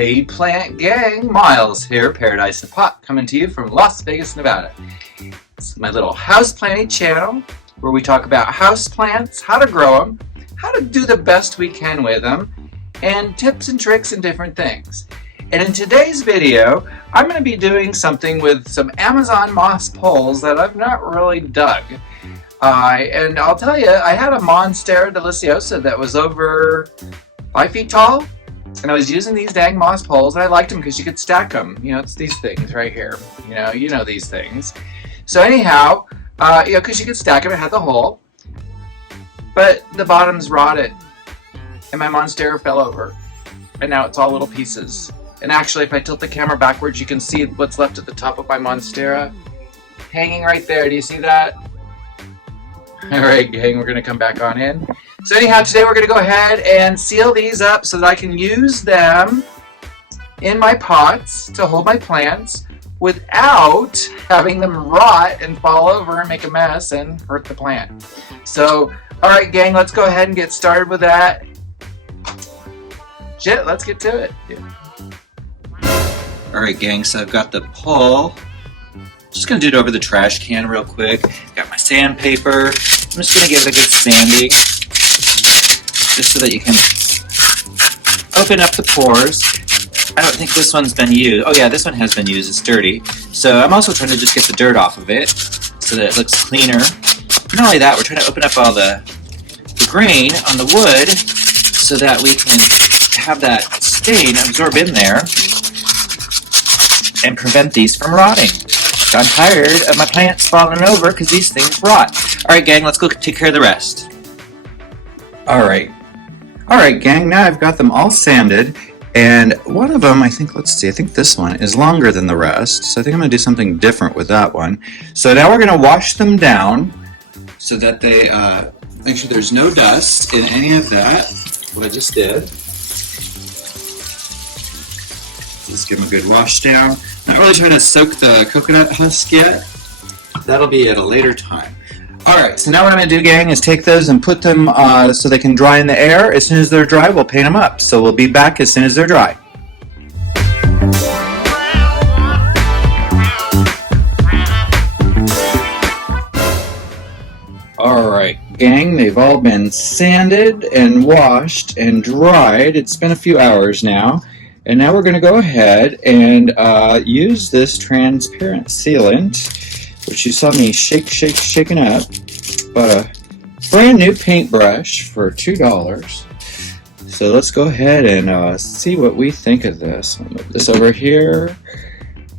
Hey plant gang, Miles here, Paradise in a Pot, coming to you from Las Vegas, Nevada. It's my little house planting channel where we talk about house plants, how to grow them, how to do the best we can with them, and tips and tricks and different things. And in today's video, I'm going to be doing something with some Amazon moss poles that I've not really dug. And I'll tell you, I had a Monstera deliciosa that was over 5 feet tall. And I was using these dang moss poles, and I liked them because you could stack them. You know, it's these things right here. You know these things. So anyhow, because you could stack them, it had the hole. But the bottom's rotted, and my Monstera fell over. And now it's all little pieces. And actually, if I tilt the camera backwards, you can see what's left at the top of my Monstera. Hanging right there, do you see that? Alright gang, we're going to come back on in. So anyhow, today we're going to go ahead and seal these up so that I can use them in my pots to hold my plants without having them rot and fall over and make a mess and hurt the plant. So, alright gang, let's go ahead and get started with that. Shit, let's get to it. Alright gang, so I've got the pole. Just going to do it over the trash can real quick. Got my sandpaper. I'm just going to give it a good sanding, just so that you can open up the pores. I don't think this one's been used. Oh yeah, this one has been used. It's dirty. So I'm also trying to just get the dirt off of it so that it looks cleaner. Not only that, we're trying to open up all the grain on the wood so that we can have that stain absorb in there and prevent these from rotting. I'm tired of my plants falling over because these things rot. Alright gang, let's go take care of the rest. Alright gang, now I've got them all sanded, and one of them, I think this one is longer than the rest, so I think I'm going to do something different with that one. So now we're going to wash them down so that they, make sure there's no dust in any of that, what I just did. Just give them a good wash down. I'm not really trying to soak the coconut husk yet. That'll be at a later time. Alright, so now what I'm going to do, gang, is take those and put them so they can dry in the air. As soon as they're dry, we'll paint them up. So we'll be back as soon as they're dry. Alright, gang, they've all been sanded and washed and dried. It's been a few hours now. And now we're going to go ahead and use this transparent sealant, which you saw me shaking up. But a brand new paintbrush for $2. So let's go ahead and see what we think of this. I'll move this over here.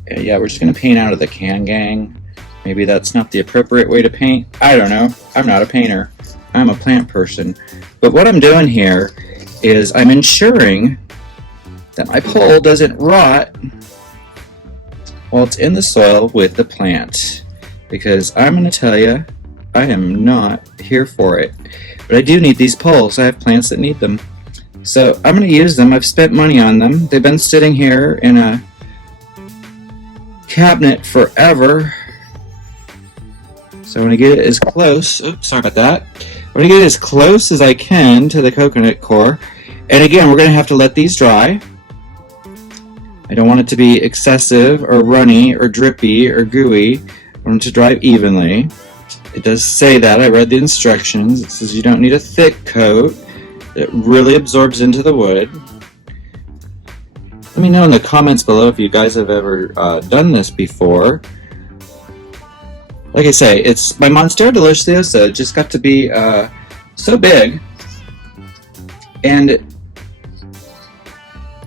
And yeah, we're just going to paint out of the can, gang. Maybe that's not the appropriate way to paint. I don't know. I'm not a painter. I'm a plant person. But what I'm doing here is I'm ensuring that my pole doesn't rot while it's in the soil with the plant, because I'm going to tell you, I am not here for it. But I do need these poles. I have plants that need them. So I'm going to use them. I've spent money on them. They've been sitting here in a cabinet forever. So I'm going to get it as close, oops, sorry about that. I'm going to get it as close as I can to the coconut core. And again, we're going to have to let these dry. I don't want it to be excessive or runny or drippy or gooey. I want it to dry evenly. It does say that. I read the instructions. It says you don't need a thick coat. It really absorbs into the wood. Let me know in the comments below if you guys have ever done this before. Like I say, it's my Monstera deliciosa. It just got to be so big. And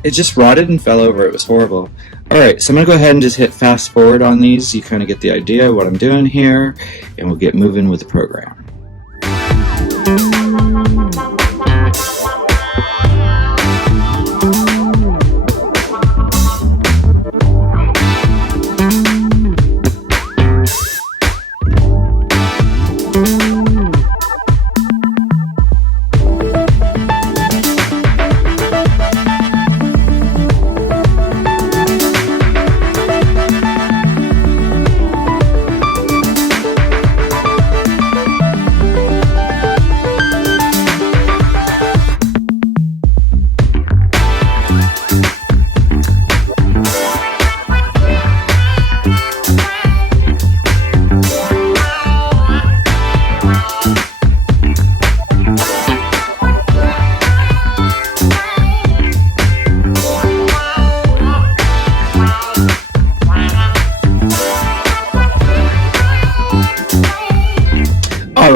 it just rotted and fell over. It was horrible. Alright, so I'm going to go ahead and just hit fast forward on these. You kind of get the idea of what I'm doing here, and we'll get moving with the program.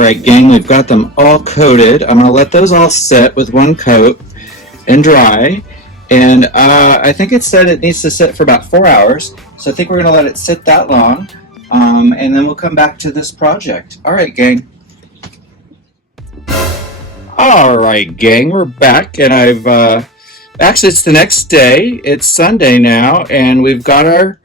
right, gang, we've got them all coated. I'm going to let those all sit with one coat and dry. And I think it said it needs to sit for about 4 hours. So I think we're going to let it sit that long. And then we'll come back to this project. All right, gang. All right, gang, we're back. And actually, it's the next day. It's Sunday now. And we've got our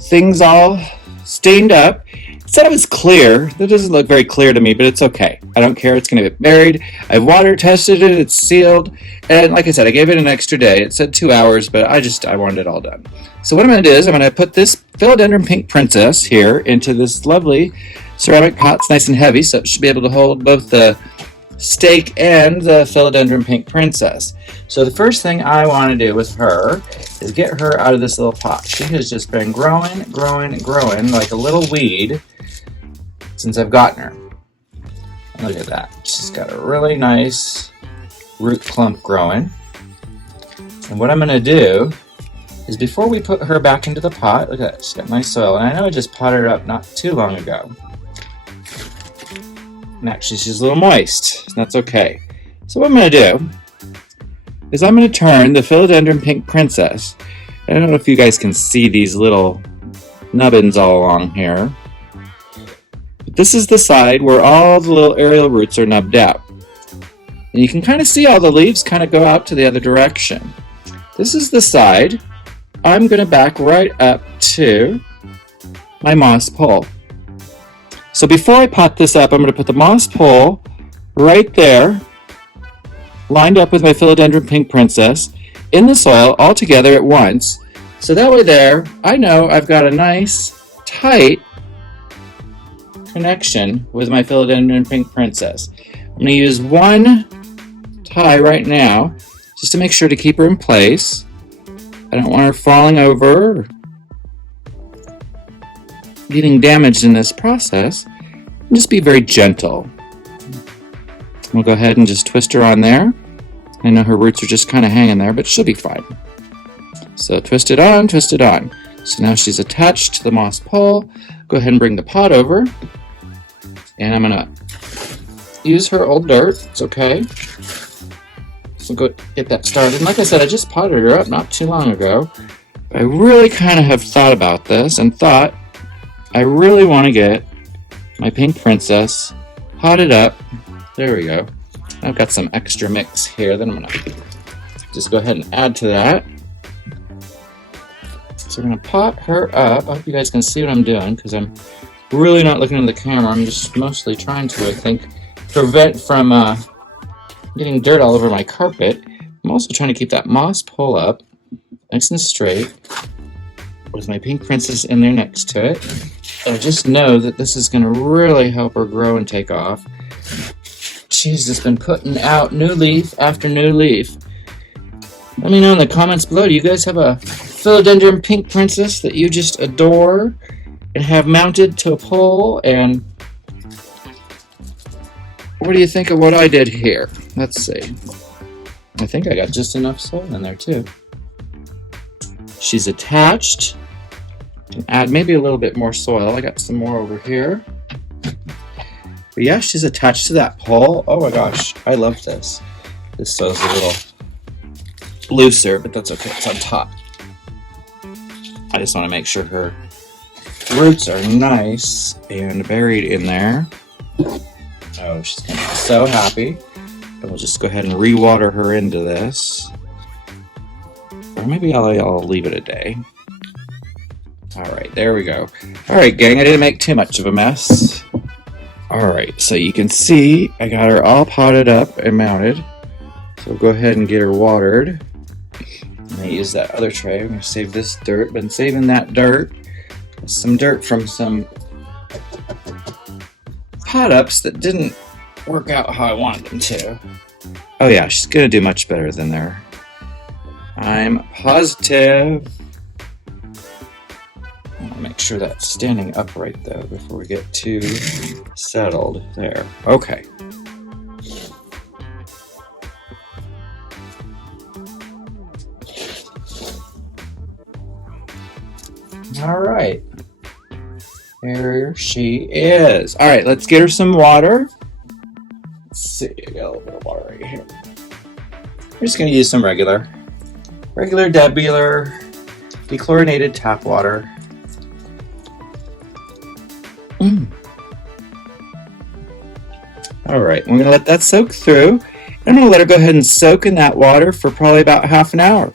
things all stained up. It said it was clear. That doesn't look very clear to me, but it's okay. I don't care. It's going to get buried. I've water tested it. It's sealed. And like I said, I gave it an extra day. It said 2 hours, but I wanted it all done. So what I'm going to do is I'm going to put this philodendron pink princess here into this lovely ceramic pot. It's nice and heavy, so it should be able to hold both the steak and the philodendron pink princess. So the first thing I want to do with her is get her out of this little pot. She has just been growing like a little weed since I've gotten her. Look at that. She's got a really nice root clump growing. And what I'm going to do is before we put her back into the pot, look at that, she's got nice soil. And I know I just potted her up not too long ago. And actually she's a little moist, and that's okay. So what I'm going to do is I'm going to turn the philodendron pink princess. I don't know if you guys can see these little nubbins all along here. But this is the side where all the little aerial roots are nubbed out. And you can kind of see all the leaves kind of go out to the other direction. This is the side I'm going to back right up to my moss pole. So before I pot this up, I'm going to put the moss pole right there, lined up with my philodendron pink princess, in the soil all together at once. So that way there, I know I've got a nice, tight connection with my philodendron pink princess. I'm going to use one tie right now, just to make sure to keep her in place. I don't want her falling over or getting damaged in this process. And just be very gentle. We'll go ahead and just twist her on there. I know her roots are just kind of hanging there, but she'll be fine. So twist it on, twist it on. So now she's attached to the moss pole. Go ahead and bring the pot over. And I'm gonna use her old dirt, it's okay. So go get that started. And like I said, I just potted her up not too long ago. I really kind of have thought about this and thought I really want to get my pink princess potted up. There we go. I've got some extra mix here that I'm going to just go ahead and add to that. So we're going to pot her up. I hope you guys can see what I'm doing because I'm really not looking at the camera. I'm just mostly trying to, I think, prevent from getting dirt all over my carpet. I'm also trying to keep that moss pole up nice and straight with my pink princess in there next to it. I just know that this is going to really help her grow and take off. She's just been putting out new leaf after new leaf. Let me know in the comments below, do you guys have a philodendron pink princess that you just adore and have mounted to a pole? And what do you think of what I did here? Let's see. I think I got just enough soil in there too. She's attached. Can add maybe a little bit more soil. I got some more over here. But yeah, she's attached to that pole. Oh my gosh, I love this. This soil's a little looser, but that's okay. It's on top. I just want to make sure her roots are nice and buried in there. Oh, she's gonna be so happy. And we'll just go ahead and re-water her into this. Or maybe I'll leave it a day. Alright, there we go. Alright, gang, I didn't make too much of a mess. Alright, so you can see I got her all potted up and mounted. So we'll go ahead and get her watered. I'm going to use that other tray. I'm going to save this dirt. Been saving that dirt. Some dirt from some pot-ups that didn't work out how I wanted them to. Oh yeah, she's going to do much better than there. I'm positive. I'll make sure that's standing upright though before we get too settled there. Okay. All right. There she is. All right, let's get her some water. see, I got a little bit of water right here. We're just going to use some regular debular, dechlorinated tap water. All right, we're going to let that soak through. I'm going to let her go ahead and soak in that water for probably about half an hour.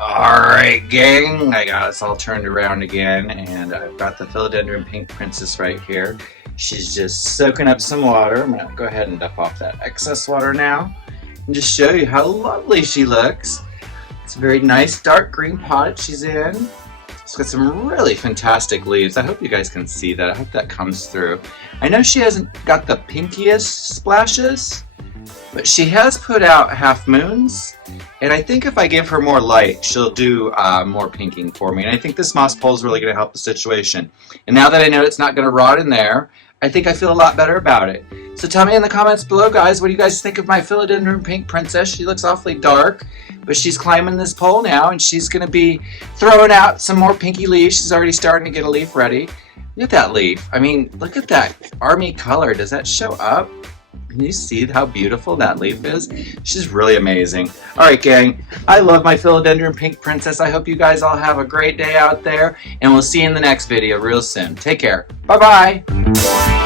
All right, gang, I got us all turned around again, and I've got the Philodendron Pink Princess right here. She's just soaking up some water. I'm going to go ahead and dump off that excess water now and just show you how lovely she looks. It's a very nice dark green pot she's in. She's got some really fantastic leaves. I hope you guys can see that. I hope that comes through. I know she hasn't got the pinkiest splashes, but she has put out half moons, and I think if I give her more light, she'll do more pinking for me. And I think this moss pole is really going to help the situation. And now that I know it's not going to rot in there, I think I feel a lot better about it. So tell me in the comments below, guys, what do you guys think of my Philodendron Pink Princess? She looks awfully dark, but she's climbing this pole now, and she's going to be throwing out some more pinky leaves. She's already starting to get a leaf ready. Look at that leaf. I mean, look at that army color. Does that show up? Can you see how beautiful that leaf is? She's really amazing. All right, gang. I love my Philodendron Pink Princess. I hope you guys all have a great day out there, and we'll see you in the next video real soon. Take care. Bye-bye.